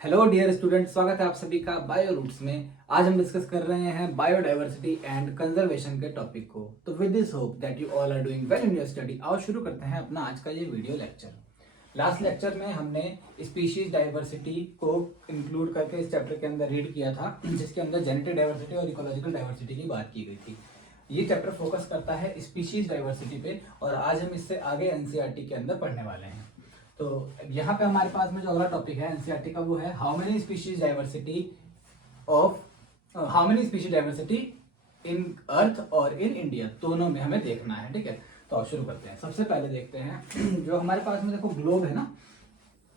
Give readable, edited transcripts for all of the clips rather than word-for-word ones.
Hello dear student, स्वागत है आप सभी का बायो रूट्स में। आज हम डिस्कस कर रहे हैं बायोडाइवर्सिटी एंड कंजर्वेशन के टॉपिक को। तो with this hope that you all are doing well in your study. आओ शुरू करते हैं अपना आज का ये वीडियो लेक्चर। लास्ट लेक्चर में हमने स्पीशीज डाइवर्सिटी को इंक्लूड करके इस चैप्टर के अंदर रीड किया था, जिसके अंदर जेनेटिक डाइवर्सिटी और इकोलॉजिकल डाइवर्सिटी की बात की गई थी। ये चैप्टर फोकस करता है स्पीशीज डाइवर्सिटी पे और आज हम इससे आगे एनसीईआरटी के अंदर पढ़ने वाले हैं। तो यहाँ पे हमारे पास में जो अगला टॉपिक है एनसीईआरटी का वो है how many species diversity in earth और इन इंडिया, दोनों में हमें देखना है। ठीक है, तो आप शुरू करते हैं। सबसे पहले देखते हैं जो हमारे पास में देखो ग्लोब है ना,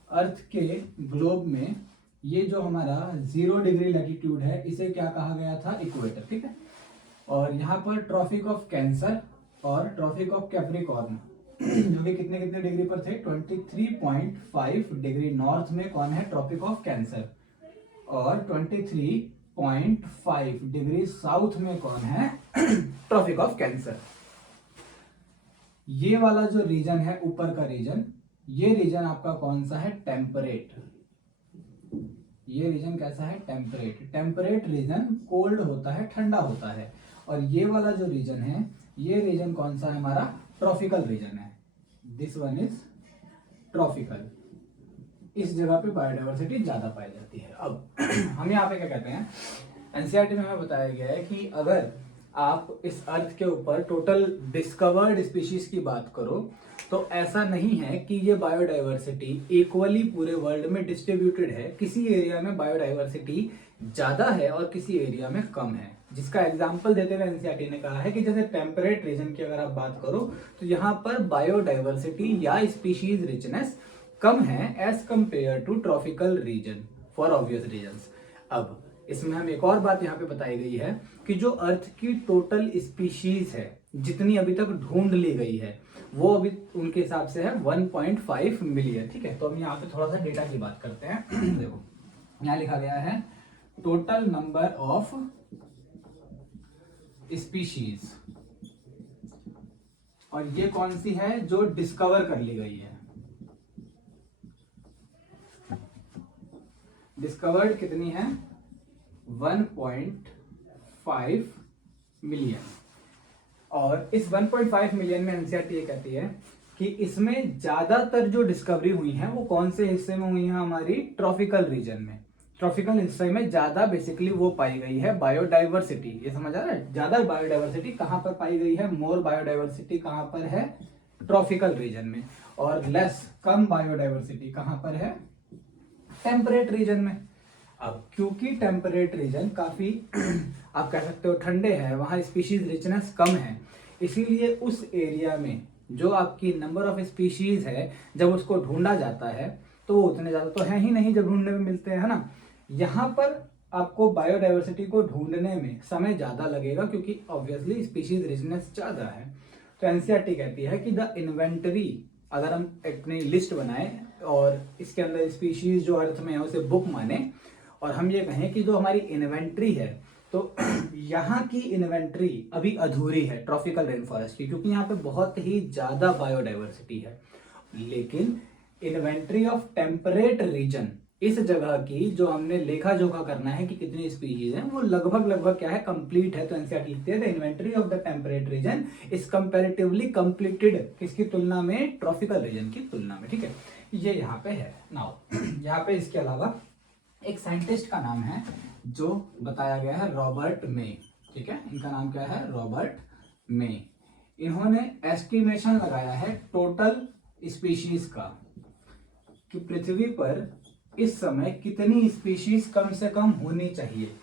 अर्थ के ग्लोब में ये जो हमारा 0 डिग्री लैटिट्यूड है इसे क्या कहा गया था, इक्वेटर। ठीक है, और यहाँ पर ट्रॉपिक ऑफ कैंसर और ट्रॉपिक ऑफ कैप्रिकॉर्न जो कि कितने कितने डिग्री पर थे, 23.5 डिग्री नॉर्थ में कौन है, ट्रॉपिक ऑफ कैंसर, और 23.5 डिग्री साउथ में कौन है, ट्रॉपिक ऑफ कैंसर। ये वाला जो रीजन है ऊपर का रीजन, ये रीजन आपका कौन सा है, टेम्परेट। ये रीजन कैसा है, टेम्परेट। टेम्परेट रीजन कोल्ड होता है, ठंडा होता है। और ये वाला जो रीजन है, ये रीजन कौन सा है हमारा, ट्रॉपिकल रीजन है। This one is tropical. इस जगह पे बायोडाइवर्सिटी ज्यादा पाई जाती है। अब हम यहाँ पे क्या कहते हैं, एनसीईआरटी में हमें बताया गया है कि अगर आप इस अर्थ के ऊपर टोटल डिस्कवर्ड स्पीशीज की बात करो तो ऐसा नहीं है कि ये बायोडाइवर्सिटी इक्वली पूरे वर्ल्ड में डिस्ट्रीब्यूटेड है। किसी एरिया में बायोडाइवर्सिटी ज्यादा है और किसी एरिया में कम है। जिसका एग्जाम्पल देते हुए एनसीईआरटी ने कहा है कि जैसे टेम्परेट रीजन की अगर आप बात करो तो यहाँ पर बायोडाइवर्सिटी या स्पीशीज रिचनेस कम है as compare to tropical region for obvious reasons. अब इसमें हम एक और बात यहाँ पे बताई गई है कि जो अर्थ की टोटल स्पीशीज है जितनी अभी तक ढूंढ ली गई है वो अभी उनके हिसाब से है 1.5 मिलियन। ठीक है, तो हम यहाँ पे थोड़ा सा डेटा की बात करते हैं। देखो यहाँ लिखा गया है टोटल नंबर ऑफ स्पीशीज, और ये कौन सी है, जो डिस्कवर कर ली गई है। डिस्कवर्ड कितनी है, 1.5 मिलियन। और इस 1.5 मिलियन में एनसीईआरटी ये कहती है कि इसमें ज्यादातर जो डिस्कवरी हुई है वो कौन से हिस्से में हुई है, हमारी ट्रॉपिकल रीजन में। ट्रॉपिकल हिस्से में ज्यादा बेसिकली वो पाई गई है बायोडाइवर्सिटी। ये समझ आ रहा है, ज्यादा बायोडाइवर्सिटी कहां पर पाई गई है, मोर बायोडाइवर्सिटी कहां पर है, ट्रॉपिकल रीजन में। और लेस, कम बायोडाइवर्सिटी कहां पर है, टेम्परेट रीजन में। अब क्योंकि टेम्परेट रीजन काफी आप कह सकते हो ठंडे हैं, वहां स्पीशीज रिचनेस कम है, इसीलिए उस एरिया में जो आपकी नंबर ऑफ स्पीशीज है जब उसको ढूंढा जाता है तो वो उतने ज्यादा तो है ही नहीं जब ढूंढने में मिलते हैं, है ना। यहाँ पर आपको बायोडाइवर्सिटी को ढूंढने में समय ज्यादा लगेगा क्योंकि ऑब्वियसली स्पीशीज रिचनेस ज्यादा है। तो एनसीईआरटी कहती है कि द इन्वेंटरी, अगर हम अपनी लिस्ट बनाए और इसके अंदर स्पीशीज जो अर्थ में है उसे बुक माने और हम ये कहें कि जो हमारी इन्वेंट्री है तो यहाँ की इन्वेंट्री अभी अधूरी है ट्रॉपिकल रेन फॉरेस्ट की, क्योंकि यहाँ पे बहुत ही ज्यादा बायोडाइवर्सिटी है। लेकिन इन्वेंट्री ऑफ टेम्परेट रीजन, इस जगह की जो हमने लेखा जोखा करना है कि कितनी स्पीशीज हैं, वो लगभग क्या है, कंप्लीट है। तो एनसीईआरटी लिखती है the inventory of the temperate region is comparatively completed, किसकी तुलना में, ट्रॉपिकल रीजन की तुलना में। ठीक है, ये यहाँ पे है। नाउ यहाँ पे इसके अलावा एक साइंटिस्ट का नाम है जो बताया गया है, रॉबर्ट मे। ठीक है, इनका नाम क्या है, रॉबर्ट मे। इन्होंने एस्टिमेशन लगाया है टोटल स्पीशीज का कि पृथ्वी पर इस समय कितनी स्पीशीज कम से कम होनी चाहिए।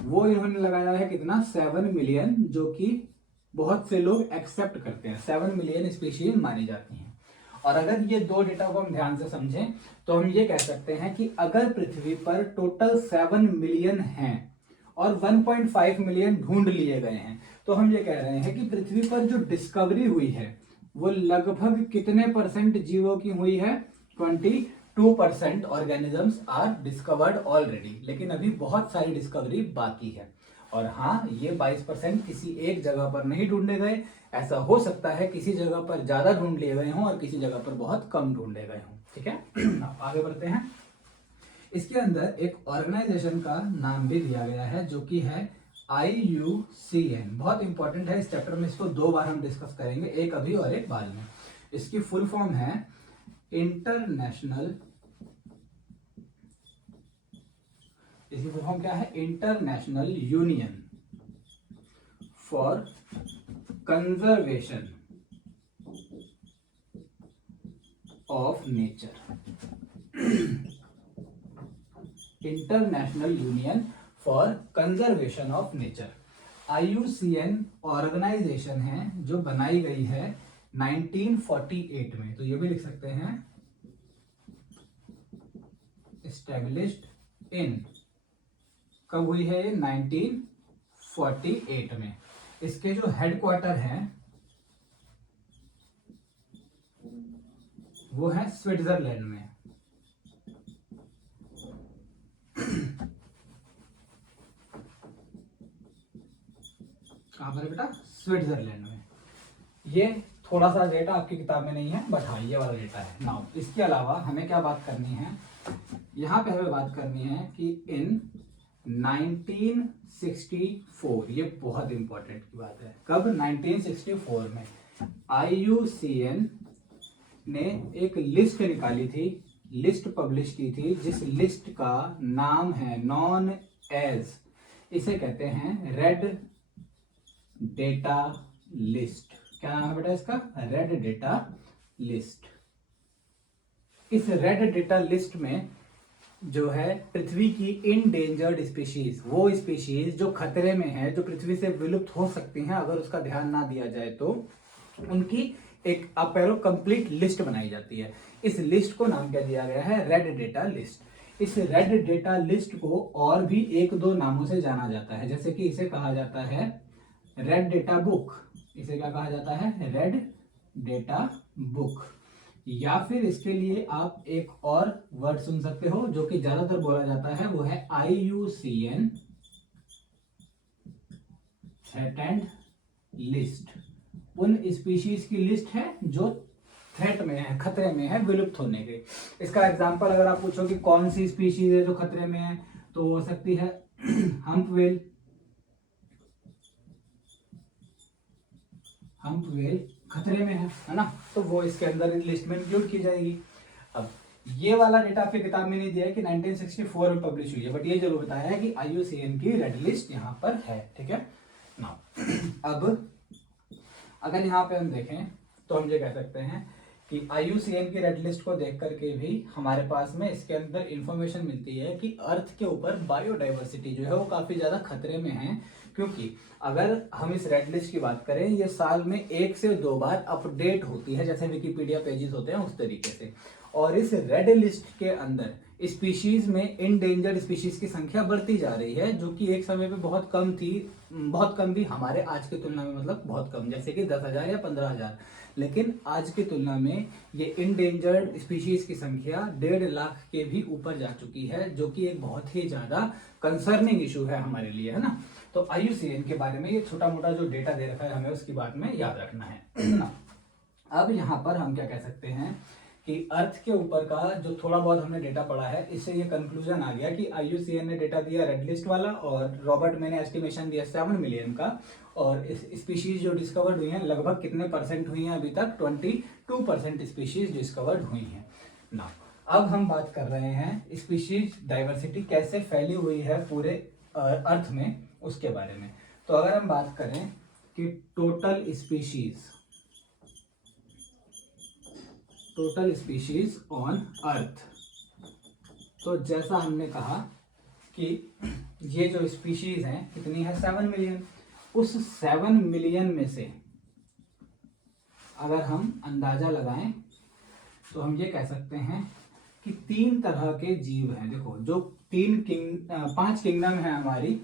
वो इन्होंने लगाया है कितना, 7 मिलियन, जो कि बहुत से लोग एक्सेप्ट करते हैं। 7 मिलियन स्पीशीज मानी जाती हैं। और अगर ये दो डेटा को हम ध्यान से समझें तो हम ये कह सकते हैं कि अगर पृथ्वी पर टोटल 7 मिलियन हैं और 1.5 मिलियन ढूंढ लिए गए हैं तो हम ये कह रहे हैं कि पृथ्वी पर जो डिस्कवरी हुई है वो लगभग कितने परसेंट जीवों की हुई है, 22% ऑर्गेनिजम्स आर डिस्कवर्ड ऑलरेडी। लेकिन अभी बहुत सारी डिस्कवरी बाकी है। और हाँ, ये 22% किसी एक जगह पर नहीं ढूंढे गए, ऐसा हो सकता है किसी जगह पर ज्यादा ढूंढ लिए गए हों और किसी जगह पर बहुत कम ढूंढे गए हों। ठीक है, अब आगे बढ़ते हैं। इसके अंदर एक ऑर्गेनाइजेशन का नाम भी दिया गया है जो कि है IUCN। बहुत इंपॉर्टेंट है, इस चैप्टर में इसको 2 बार हम डिस्कस करेंगे, एक अभी और एक बाद में। इसकी फुल फॉर्म है इंटरनेशनल, इसकी फुल फॉर्म क्या है? International union for conservation of nature. International union for conservation of nature. IUCN organisation है जो बनाई गई है 1948 में, तो ये भी लिख सकते हैं एस्टेब्लिश्ड इन, कब हुई है ये? 1948 में। इसके जो हेडक्वार्टर हैं वो है स्विट्जरलैंड में। कहां पर है बेटा? स्विट्जरलैंड में। ये थोड़ा सा डेटा आपकी किताब में नहीं है, बट हाँ ये वाला डेटा है। नाउ इसके अलावा हमें क्या बात करनी है, यहाँ पे हमें बात करनी है कि इन 1964, ये बहुत इंपॉर्टेंट की बात है, कब? 1964 में IUCN ने एक लिस्ट निकाली थी, लिस्ट पब्लिश की थी, जिस लिस्ट का नाम है नॉन एज, इसे कहते हैं रेड डेटा लिस्ट। क्या नाम है बेटा इसका? Red data list. इस रेड डेटा लिस्ट में जो है पृथ्वी की इंडेंजर्ड स्पीशीज, वो स्पीशीज जो खतरे में है, जो पृथ्वी से विलुप्त हो सकती हैं अगर उसका ध्यान ना दिया जाए तो, उनकी एक अपेरो कंप्लीट लिस्ट बनाई जाती है। इस लिस्ट को नाम क्या दिया गया है? Red data list. इस रेड डेटा लिस्ट को और भी 1-2 नामों से जाना जाता है, जैसे कि इसे कहा जाता है रेड डेटा बुक। इसे क्या कहा जाता है? Red data book. या फिर इसके लिए आप एक और वर्ड सुन सकते हो जो कि ज्यादातर बोला जाता है, वो है IUCN थ्रेटेंड लिस्ट। उन स्पीशीज की लिस्ट है जो थ्रेट में है, खतरे में है विलुप्त होने के। इसका एग्जांपल अगर आप पूछो कि कौन सी स्पीशीज है जो खतरे में है, तो हो सकती है हम्प वेल। हम्प वेल खतरे में है ना, तो वो इसके अंदर लिस्ट में इंक्लूड की जाएगी। अब ये वाला डेटा आपकी किताब में नहीं दिया है कि 1964 में पब्लिश हुई है, बट ये जरूर बताया है कि IUCN की रेड लिस्ट यहाँ पर है, ठीक है ना। अब अगर यहाँ पे हम देखें तो हम ये कह सकते हैं कि IUCN की रेड लिस्ट को देख करके भी हमारे पास में इसके अंदर इंफॉर्मेशन मिलती है कि अर्थ के ऊपर बायोडाइवर्सिटी जो है वो काफी ज्यादा खतरे में है, क्योंकि अगर हम इस रेड लिस्ट की बात करें, ये साल में 1 से 2 बार अपडेट होती है, जैसे विकिपीडिया पेजेस होते हैं उस तरीके से। और इस रेड लिस्ट के अंदर स्पीशीज में इंडेंजर्ड स्पीशीज की संख्या बढ़ती जा रही है, जो कि एक समय पे बहुत कम थी, बहुत कम भी हमारे आज की तुलना में, मतलब बहुत कम, जैसे कि 10,000 या 15,000। लेकिन आज की तुलना में ये इंडेंजर्ड स्पीशीज की संख्या 1.5 लाख के भी ऊपर जा चुकी है, जो कि एक बहुत ही ज्यादा कंसर्निंग इशू है हमारे लिए, है ना। तो IUCN के बारे में ये छोटा मोटा जो डेटा दे रखा है हमें उसकी बात में याद रखना है ना। अब यहाँ पर हम क्या कह सकते हैं कि अर्थ के ऊपर का जो थोड़ा बहुत हमने डेटा पढ़ा है, इससे ये कंक्लूजन आ गया कि IUCN ने डेटा दिया रेड लिस्ट वाला, और रॉबर्ट मैंने एस्टिमेशन दिया 7 मिलियन का, और इस स्पीशीज जो डिस्कवर्ड हुई हैं लगभग कितने परसेंट हुई हैं? अभी तक 22% स्पीशीज डिस्कवर्ड हुई हैं ना। अब हम बात कर रहे हैं स्पीशीज डाइवर्सिटी कैसे फैली हुई है पूरे अर्थ में, उसके बारे में। तो अगर हम बात करें कि टोटल स्पीशीज ऑन अर्थ, तो जैसा हमने कहा कि ये जो स्पीशीज हैं कितनी है? 7 मिलियन। उस 7 मिलियन में से अगर हम अंदाजा लगाएं तो हम ये कह सकते हैं कि 3 तरह के जीव हैं। देखो, जो 5 किंगडम है हमारी,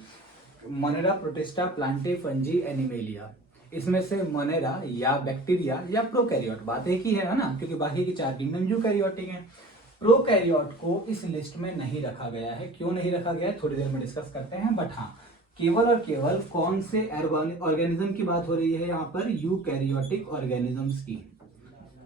Monera, protista, Plantae, fungi, animalia. इसमें से मोनेरा या बैक्टीरिया या प्रोकैरियोट, बात एक ही है ना, क्योंकि बाकी की 4 किंगडम यूकैरियोटिक हैं। प्रोकैरियोट को इस लिस्ट में नहीं रखा गया है। क्यों नहीं रखा गया है थोड़ी देर में डिस्कस करते हैं, बट हाँ, केवल और केवल कौन से ऑर्गेनिज्म की बात हो रही है यहाँ पर? यूकैरियोटिक ऑर्गेनिजम्स की।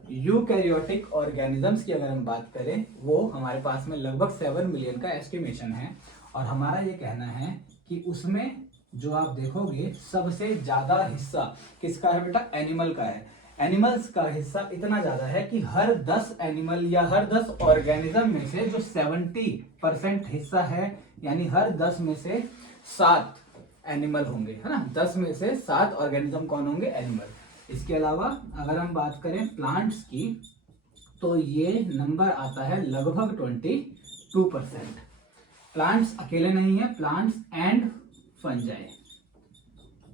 यूकैरियोटिक ऑर्गेनिजम्स की अगर हम बात करें, वो हमारे पास में लगभग 7 मिलियन का एस्टिमेशन है। और हमारा ये कहना है कि उसमें जो आप देखोगे सबसे ज्यादा हिस्सा किसका है बेटा, एनिमल का है। एनिमल्स का हिस्सा इतना ज्यादा है कि हर 10 एनिमल या हर 10 ऑर्गेनिज्म में से जो 70% हिस्सा है, यानी हर 10 में से 7 एनिमल होंगे, है ना। 10 में से 7 ऑर्गेनिज्म कौन होंगे, एनिमल। इसके अलावा अगर हम बात करें प्लांट्स की, तो ये नंबर आता है लगभग 22%। प्लांट्स अकेले नहीं है, plants and fungi,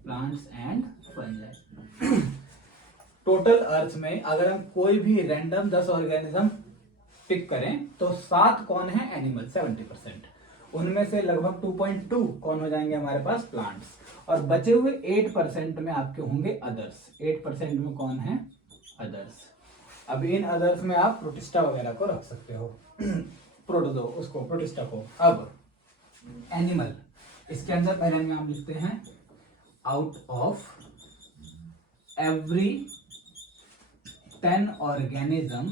plants and fungi. Total earth में अगर हम कोई भी रैंडम 10 ऑर्गेनिज्म पिक करें तो 7 कौन है, एनिमल, 70%। उनमें से लगभग 2.2 कौन हो जाएंगे हमारे पास, प्लांट्स। और बचे हुए 8% में आपके होंगे अदर्स। 8% में कौन है, अदर्स। अब इन अदर्स में आप प्रोटिस्टा वगैरह को रख सकते हो, प्रोटोजो उसको, प्रोटिस्टा को। अब एनिमल, इसके अंदर पहले नाम लिखते हैं, out of every 10 organism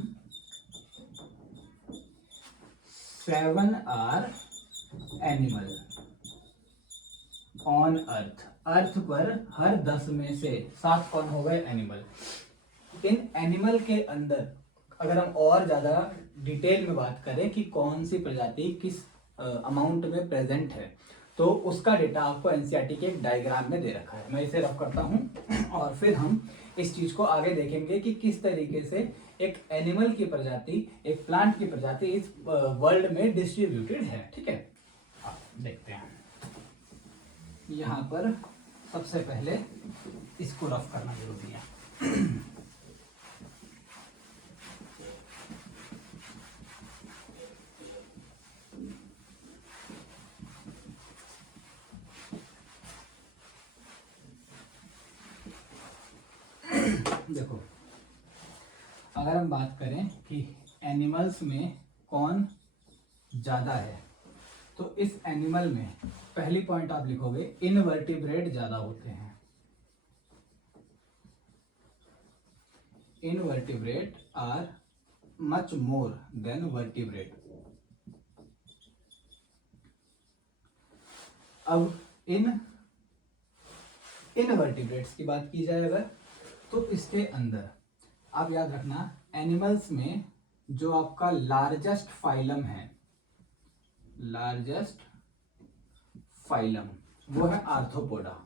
7 are animal on earth. Earth पर हर 10 में से 7 कौन हो गए, एनिमल। इन एनिमल के अंदर अगर हम और ज्यादा डिटेल में बात करें कि कौन सी प्रजाति किस अमाउंट में प्रेजेंट है, तो उसका डेटा आपको एनसीईआरटी के एक डायग्राम में दे रखा है। मैं इसे रफ करता हूं और फिर हम इस चीज को आगे देखेंगे कि किस तरीके से एक एनिमल की प्रजाति, एक प्लांट की प्रजाति इस वर्ल्ड में डिस्ट्रीब्यूटेड है। ठीक है, देखते हैं। यहाँ पर सबसे पहले इसको रफ करना जरूरी है। देखो, अगर हम बात करें कि एनिमल्स में कौन ज्यादा है, तो इस एनिमल में पहली पॉइंट आप लिखोगे, इनवर्टिब्रेट ज्यादा होते हैं। Invertebrate are much more than vertebrate. अब इनवर्टिब्रेट्स की बात की जाए अगर, तो इसके अंदर आप याद रखना, एनिमल्स में जो आपका लार्जेस्ट फाइलम है, लार्जेस्ट फाइलम, वो है आर्थ्रोपोडा।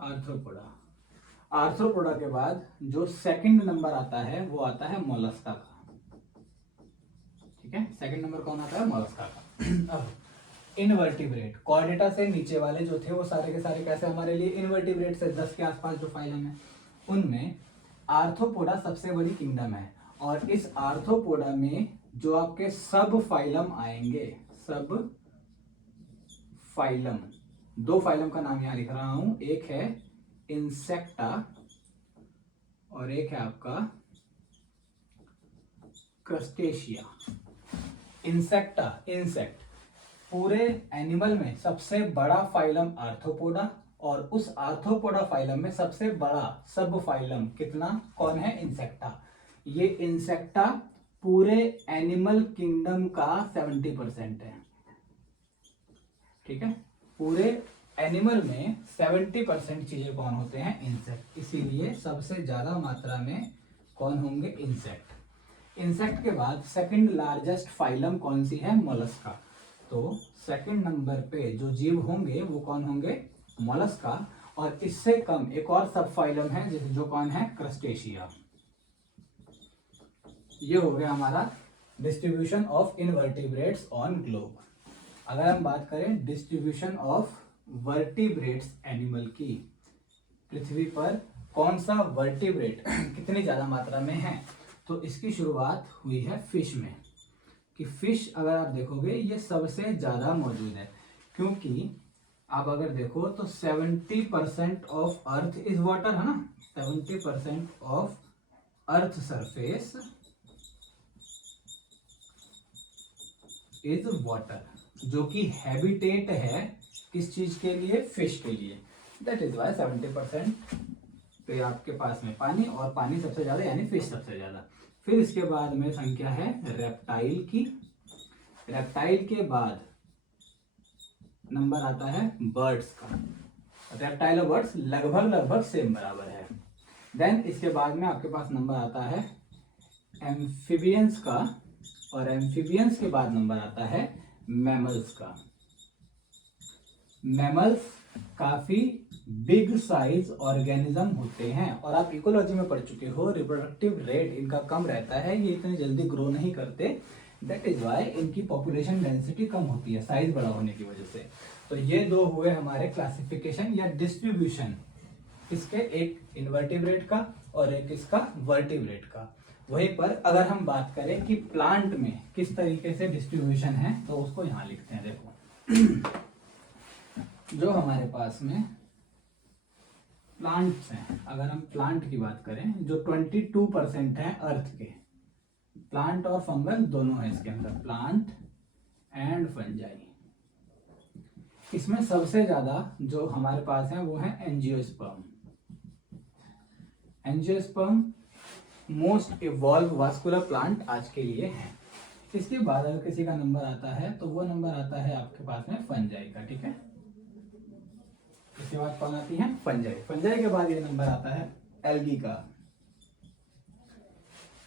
आर्थ्रोपोडा। आर्थ्रोपोडा के बाद जो सेकंड नंबर आता है वो आता है मोलस्का का। ठीक है, सेकंड नंबर कौन आता है, मोलस्का का। अब इनवर्टिब्रेट, कॉर्डेटा से नीचे वाले जो थे वो सारे के सारे कैसे हमारे लिए इनवर्टिब्रेट से 10 के आसपास जो फाइलम है, उनमें आर्थ्रोपोडा सबसे बड़ी किंगडम है। और इस आर्थ्रोपोडा में जो आपके सब फाइलम आएंगे, सब फाइलम, 2 फाइलम का नाम यहां लिख रहा हूं, एक है इंसेक्टा और एक है आपका क्रस्टेशिया। इंसेक्टा, इंसेक्ट, पूरे एनिमल में सबसे बड़ा फाइलम आर्थ्रोपोडा, और उस आर्थ्रोपोडा फाइलम में सबसे बड़ा सब फाइलम कितना, कौन है, इंसेक्टा। ये इंसेक्टा पूरे एनिमल किंगडम का 70% है। ठीक है, पूरे एनिमल में 70% चीजें कौन होते हैं, इंसेक्ट। इसीलिए सबसे ज्यादा मात्रा में कौन होंगे, इंसेक्ट। इंसेक्ट के बाद सेकंड लार्जेस्ट फाइलम कौन सी है, मोलस्का। तो सेकंड नंबर पे जो जीव होंगे वो कौन होंगे, मोलस्का। और इससे कम एक और सब फाइलम है जो कौन है, क्रस्टेशिया। ये हो गया हमारा distribution of invertebrates on globe. अगर हम बात करें डिस्ट्रीब्यूशन ऑफ वर्टिब्रेट्स एनिमल की, पृथ्वी पर कौन सा वर्टिब्रेट कितनी ज्यादा मात्रा में है, तो इसकी शुरुआत हुई है फिश में। कि फिश अगर आप देखोगे ये सबसे ज्यादा मौजूद है, क्योंकि आप अगर देखो तो 70% ऑफ अर्थ इज वाटर, है ना। 70% of earth surface is water, जो कि हैबिटेट है किस चीज के लिए, फिश के लिए। दैट इज वाई 70% तो ये आपके पास में पानी, और पानी सबसे ज्यादा यानी फिश सबसे ज्यादा। फिर इसके बाद में संख्या है रेप्टाइल की। रेप्टाइल के बाद नंबर आता है बर्ड्स का। रेप्टाइल और बर्ड्स लगभग लगभग सेम बराबर है। देन इसके बाद में आपके पास नंबर आता है एम्फीबियंस का, और एम्फीबियंस के बाद नंबर आता है मैमल्स का। मैमल्स काफी बिग साइज ऑर्गेनिज्म होते हैं, और आप इकोलॉजी में पढ़ चुके हो रिप्रोडक्टिव रेट इनका कम रहता है, ये इतने जल्दी ग्रो नहीं करते। दैट इज वाई इनकी पॉपुलेशन डेंसिटी कम होती है साइज बड़ा होने की वजह से। तो ये दो हुए हमारे क्लासिफिकेशन या डिस्ट्रीब्यूशन, इसके एक इनवर्टिब्रेट का और एक इसका वर्टिब्रेट का। वहीं पर अगर हम बात करें कि प्लांट में किस तरीके से डिस्ट्रीब्यूशन है, तो उसको यहां लिखते हैं। देखो जो हमारे पास में प्लांट्स हैं, अगर हम प्लांट की बात करें, जो 22% है अर्थ के, प्लांट और फंगस दोनों है इसके अंदर, प्लांट एंड फंजाई। इसमें सबसे ज्यादा जो हमारे पास है वो है angiosperm. Angiosperm most evolve vascular plant आज के लिए है। इसके बाद अगर किसी का नंबर आता है तो वो नंबर आता है आपके पास में फंजाई का, ठीक है। इसके बाद कौन आती है? फंजाई। फंजाई के बाद ये नंबर आता है एल्गी का।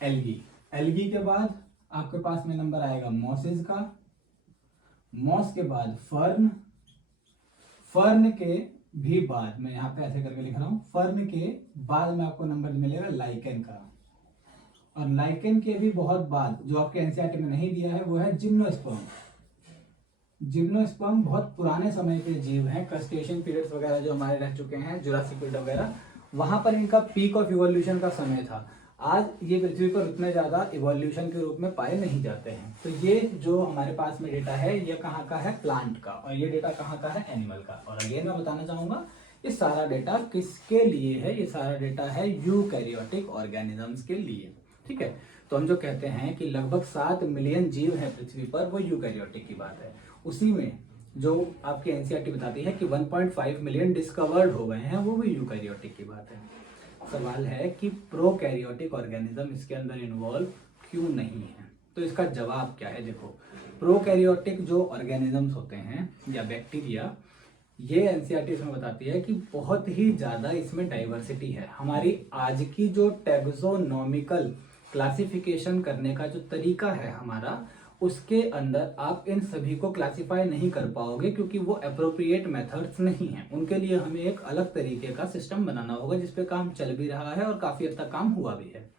एल्गी। एल्गी के बाद आपके पास में नंबर आएगा मॉसेस का। मॉस के बाद फर्न। फर्न के भी बाद, मैं यहाँ पे ऐसे करके लिख रहा हूँ, फर्न के बाद में आपको नंबर मिलेगा लाइकेन का। और लाइकेन के भी बहुत बाद जो आपके एनसीईआरटी में नहीं दिया है वो है जिम्नोस्पर्म। जिम्नोस्पर्म बहुत पुराने समय के जीव हैं, क्रस्टेशियन पीरियड्स वगैरह जो हमारे रह चुके हैं, जुरासिक पीरियड वगैरह, वहां पर इनका पीक ऑफ इवोल्यूशन का समय था। आज ये पृथ्वी पर उतने ज्यादा इवोल्यूशन के रूप में पाए नहीं जाते हैं। तो ये जो हमारे पास में डेटा है ये कहाँ का है? प्लांट का। और ये डेटा कहाँ का है? एनिमल का। और अगेन मैं बताना चाहूंगा ये सारा डेटा किसके लिए है? ये सारा डेटा है यूकैरियोटिक ऑर्गेनिजम्स के लिए, ठीक है। तो हम जो कहते हैं कि लगभग 7 मिलियन जीव हैं पृथ्वी पर, वो यूकैरियोटिक की बात है। उसी में जो आपकी एनसीईआरटी बताती है कि 1.5 मिलियन डिस्कवर्ड हो गए हैं, वो भी यूकैरियोटिक की बात है। सवाल है कि प्रोकैरियोटिक ऑर्गेनिज्म इसके अंदर इन्वॉल्व क्यों नहीं है? तो इसका जवाब क्या है? देखो, प्रोकैरियोटिक जो ऑर्गेनिजम्स होते हैं या बैक्टीरिया, ये एनसीईआरटी इसमें बताती है कि बहुत ही ज्यादा इसमें डाइवर्सिटी है। हमारी आज की जो टैक्सोनॉमिकल क्लासिफिकेशन करने का जो तरीका है हमारा, उसके अंदर आप इन सभी को क्लासिफाई नहीं कर पाओगे, क्योंकि वो अप्रोप्रिएट मेथड्स नहीं हैं। उनके लिए हमें एक अलग तरीके का सिस्टम बनाना होगा, जिसपे काम चल भी रहा है और काफी हद तक काम हुआ भी है।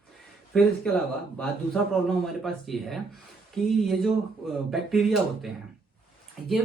फिर इसके अलावा दूसरा प्रॉब्लम हमारे पास ये है कि ये जो बैक्टीरिया होते हैं, ये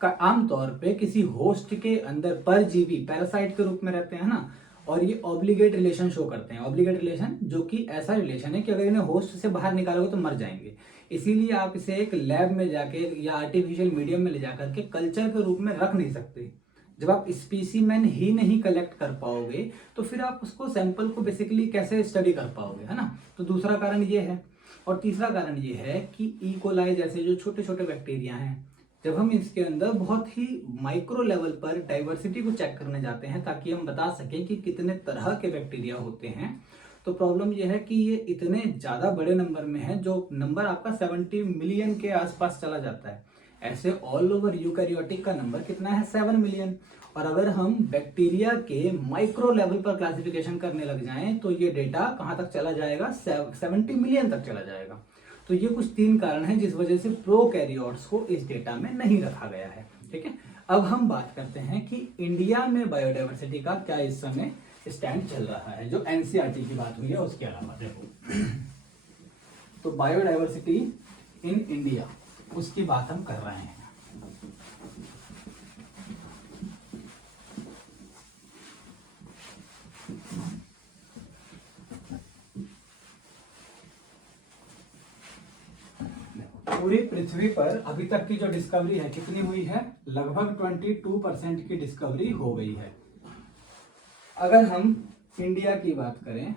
आमतौर पे किसी होस्ट के अंदर परजीवी पैरासाइट के रूप में रहते हैं ना, और ये ऑब्लिगेट रिलेशन शो करते हैं। ऑब्लिगेट रिलेशन जो कि ऐसा रिलेशन है कि अगर इन्हें होस्ट से बाहर निकालोगे तो मर जाएंगे। इसीलिए आप इसे एक लैब में जाके या आर्टिफिशियल मीडियम में ले जाकर के कल्चर के रूप में रख नहीं सकते। जब आप स्पीसीमेन ही नहीं कलेक्ट कर पाओगे तो फिर आप उसको सैंपल को बेसिकली कैसे स्टडी कर पाओगे, है ना। तो दूसरा कारण ये है। और तीसरा कारण ये है कि इकोलाई जैसे जो छोटे छोटे बैक्टीरिया हैं, जब हम इसके अंदर बहुत ही माइक्रो लेवल पर डाइवर्सिटी को चेक करने जाते हैं ताकि हम बता सकें कि कितने तरह के बैक्टीरिया होते हैं, तो प्रॉब्लम यह है कि ये इतने ज्यादा बड़े नंबर में है, जो नंबर आपका 70 मिलियन के आसपास चला जाता है। ऐसे ऑल ओवर यूकैरियोटिक का नंबर कितना है? 7 मिलियन। और अगर हम बैक्टीरिया के माइक्रो लेवल पर क्लासिफिकेशन करने लग जाएं तो ये डेटा कहां तक चला जाएगा? 70 मिलियन तक चला जाएगा। तो ये कुछ 3 कारण हैं जिस वजह से प्रोकैरियोट्स को इस डेटा में नहीं रखा गया है, ठीक है। अब हम बात करते हैं कि इंडिया में बायोडाइवर्सिटी का क्या इस समय स्टैंड चल रहा है, जो एनसीईआरटी की बात हुई है उसके अलावा। देखो, तो बायोडाइवर्सिटी इन इंडिया, उसकी बात हम कर रहे हैं। पूरी पृथ्वी पर अभी तक की जो डिस्कवरी है कितनी हुई है? लगभग 22% की डिस्कवरी हो गई है। अगर हम इंडिया की बात करें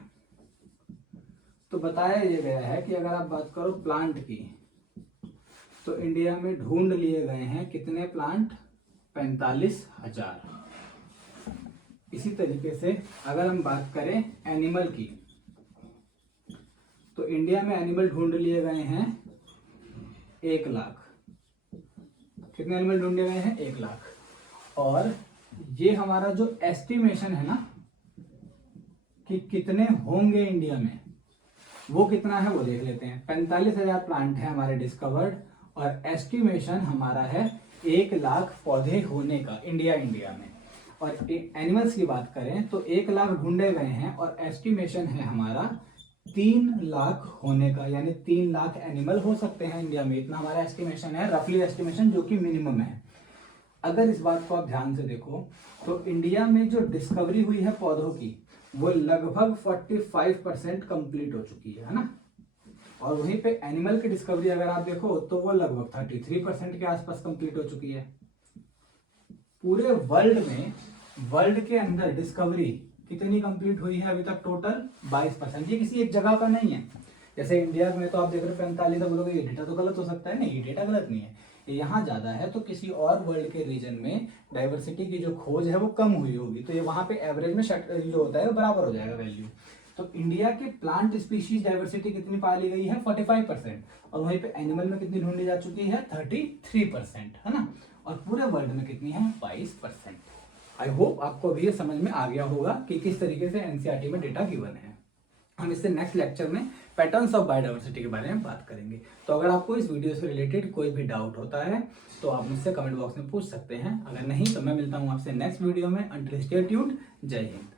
तो बताया ये गया है कि अगर आप बात करो प्लांट की, तो इंडिया में ढूंढ लिए गए हैं कितने प्लांट? 45,000। इसी तरीके से अगर हम बात करें एनिमल की, तो इंडिया में एनिमल ढूंढ लिए गए हैं 1 लाख। कितने एनिमल ढूंढे गए हैं? 1 लाख। और ये हमारा जो एस्टिमेशन है ना कि कितने होंगे इंडिया में, वो कितना है वो देख लेते हैं। 45,000 प्लांट है हमारे डिस्कवर्ड, और एस्टिमेशन हमारा है 1 लाख पौधे होने का इंडिया में। और एनिमल्स की बात करें तो 1 लाख ढूंढे गए हैं और एस्टिमेशन है हमारा 3 लाख होने का, यानी 3 लाख एनिमल हो सकते हैं इंडिया में। इतना हमारा एस्टिमेशन है, रफली एस्टिमेशन, जो कि मिनिमम है। अगर इस बात को आप ध्यान से देखो तो इंडिया में जो डिस्कवरी हुई है पौधों की, वो लगभग 45% कंप्लीट हो चुकी है ना। और वहीं पे एनिमल की डिस्कवरी अगर आप देखो तो वो लगभग 33% के आसपास कंप्लीट हो चुकी है। पूरे वर्ल्ड के अंदर डिस्कवरी कितनी कंप्लीट हुई है अभी तक? टोटल 22%। ये किसी एक जगह का नहीं है। जैसे इंडिया में तो आप देख रहे हो 45, तो बोलोगे ये डेटा तो गलत हो सकता है। नहीं, ये डेटा गलत नहीं है, ये यहाँ ज्यादा है। तो किसी और वर्ल्ड के रीजन में डाइवर्सिटी की जो खोज है वो कम हुई होगी, तो ये वहां पे एवरेज में जो होता है वो बराबर हो जाएगा वैल्यू। तो इंडिया के प्लांट स्पीशीज डाइवर्सिटी कितनी पाली गई है? 45%। और वहीं पे एनिमल में कितनी ढूंढी जा चुकी है? 33%, है ना। और पूरे वर्ल्ड में कितनी है? 22%। आई होप आपको अभी ये समझ में आ गया होगा कि किस तरीके से एनसीईआरटी में डेटा गिवन है। हम इससे नेक्स्ट लेक्चर में पैटर्न्स ऑफ बायोडाइवर्सिटी के बारे में बात करेंगे। तो अगर आपको इस वीडियो से रिलेटेड कोई भी डाउट होता है तो आप मुझसे कमेंट बॉक्स में पूछ सकते हैं। अगर नहीं तो मैं मिलता हूँ आपसे नेक्स्ट वीडियो में। Until stay tuned. जय हिंद।